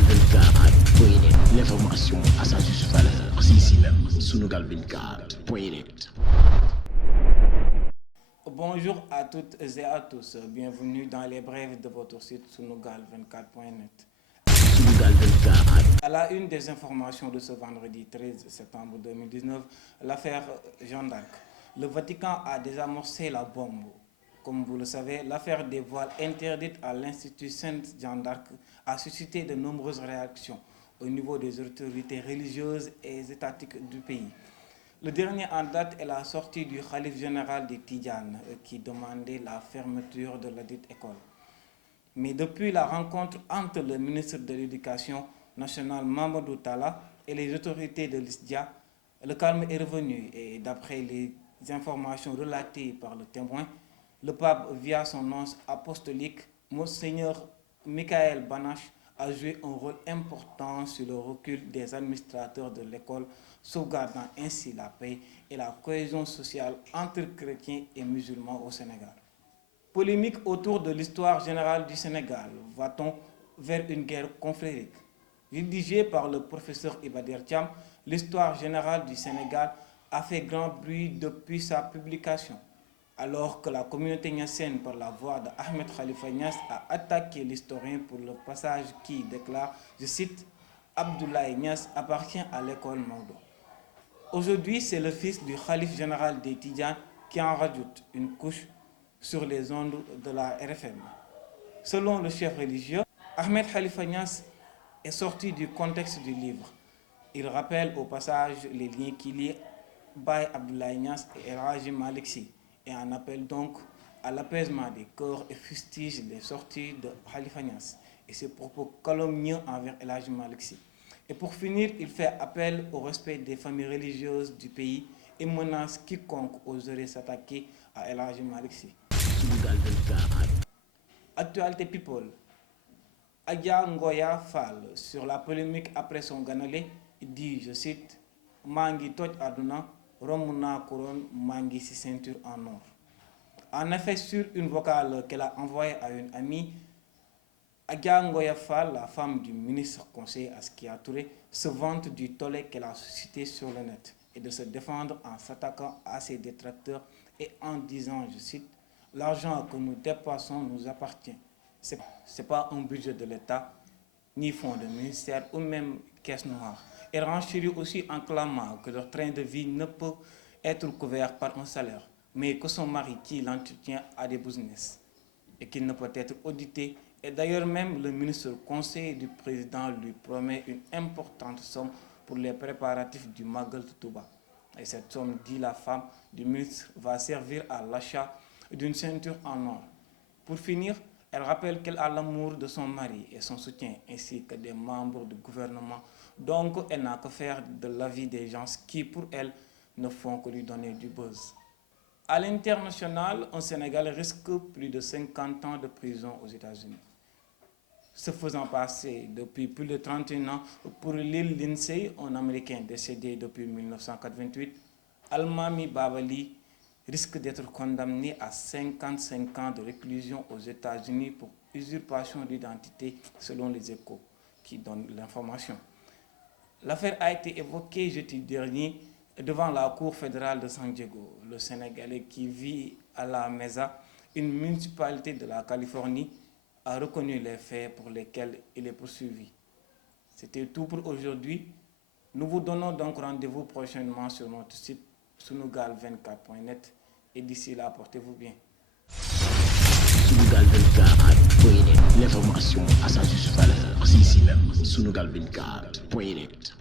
Sunugal 24.net, l'information à sa juste valeur, c'est ici même, Sunugal 24.net. Bonjour à toutes et à tous, bienvenue dans les brèves de votre site Sunugal 24.net. Sunugal 24. À la une des informations de ce vendredi 13 septembre 2019, l'affaire Jeanne d'Arc. Le Vatican a désamorcé la bombe. Comme vous le savez, l'affaire des voiles interdites à l'Institut Sainte-Jeanne d'Arc a suscité de nombreuses réactions au niveau des autorités religieuses et étatiques du pays. Le dernier en date est la sortie du Khalife général des Tidjanes qui demandait la fermeture de la dite école. Mais depuis la rencontre entre le ministre de l'Éducation nationale Mamadou Talla et les autorités de l'ISDIA, le calme est revenu et d'après les informations relatées par le témoin, le pape, via son nonce apostolique, Monseigneur Michael Banache, a joué un rôle important sur le recul des administrateurs de l'école, sauvegardant ainsi la paix et la cohésion sociale entre chrétiens et musulmans au Sénégal. Polémique autour de l'histoire générale du Sénégal. Va-t-on vers une guerre confrérique? Rédigée par le professeur Iba Der Thiam, l'histoire générale du Sénégal a fait grand bruit depuis sa publication. Alors que la communauté nyassène, par la voix d'Ahmed Khalifa Niass, a attaqué l'historien pour le passage qui déclare, je cite, Abdoulaye Niass appartient à l'école Maodo. Aujourd'hui, c'est le fils du Khalife général des Tidjanes qui en rajoute une couche sur les ondes de la RFM. Selon le chef religieux, Ahmed Khalifa Niass est sorti du contexte du livre. Il rappelle au passage les liens qui lient Baye Abdoulaye Niass et El Hadji Malick Sy et en appelle donc à l'apaisement des cœurs et fustige les sorties de Khalifa Niass et ses propos calomnieux envers El Hadji Malick Sy. Et pour finir, il fait appel au respect des familles religieuses du pays et menace quiconque oserait s'attaquer à El Hadji Malick Sy. Actualité People. Adja Ngoya Fall sur la polémique après son ganale dit, je cite, Mangi toj aduna, romuna couronne, mangi si ceinture en or. En effet, sur une vocale qu'elle a envoyée à une amie, Adja Ngoya Fall, la femme du ministre conseiller Askia Touré, se vante du tollé qu'elle a suscité sur le net et de se défendre en s'attaquant à ses détracteurs et en disant, je cite, l'argent que nous dépassons nous appartient. Ce n'est pas un budget de l'État, ni fonds de ministère ou même caisse noire. Elle renchérit aussi en clamant que leur train de vie ne peut être couvert par un salaire, mais que son mari qui l'entretient a des business et qu'il ne peut être audité. Et d'ailleurs même le ministre conseiller du président lui promet une importante somme pour les préparatifs du Magal de Touba. Et cette somme, dit la femme du ministre, va servir à l'achat d'une ceinture en or. Pour finir, elle rappelle qu'elle a l'amour de son mari et son soutien, ainsi que des membres du gouvernement. Donc, elle n'a que faire de l'avis des gens qui, pour elle, ne font que lui donner du buzz. À l'international, un Sénégalais risque plus de 50 ans de prison aux États-Unis. Se faisant passer depuis plus de 31 ans pour Lil Lindsay, un Américain décédé depuis 1988, Almami Babali risque d'être condamné à 55 ans de réclusion aux États-Unis pour usurpation d'identité, selon les Échos, qui donnent l'information. L'affaire a été évoquée jeudi dernier devant la Cour fédérale de San Diego. Le Sénégalais qui vit à la Mesa, une municipalité de la Californie, a reconnu les faits pour lesquels il est poursuivi. C'était tout pour aujourd'hui. Nous vous donnons donc rendez-vous prochainement sur notre site sunugal24.net et d'ici là, portez-vous bien. Sunugal 24.net, l'information à sa juste valeur, c'est ici même, Sunugal 24.net.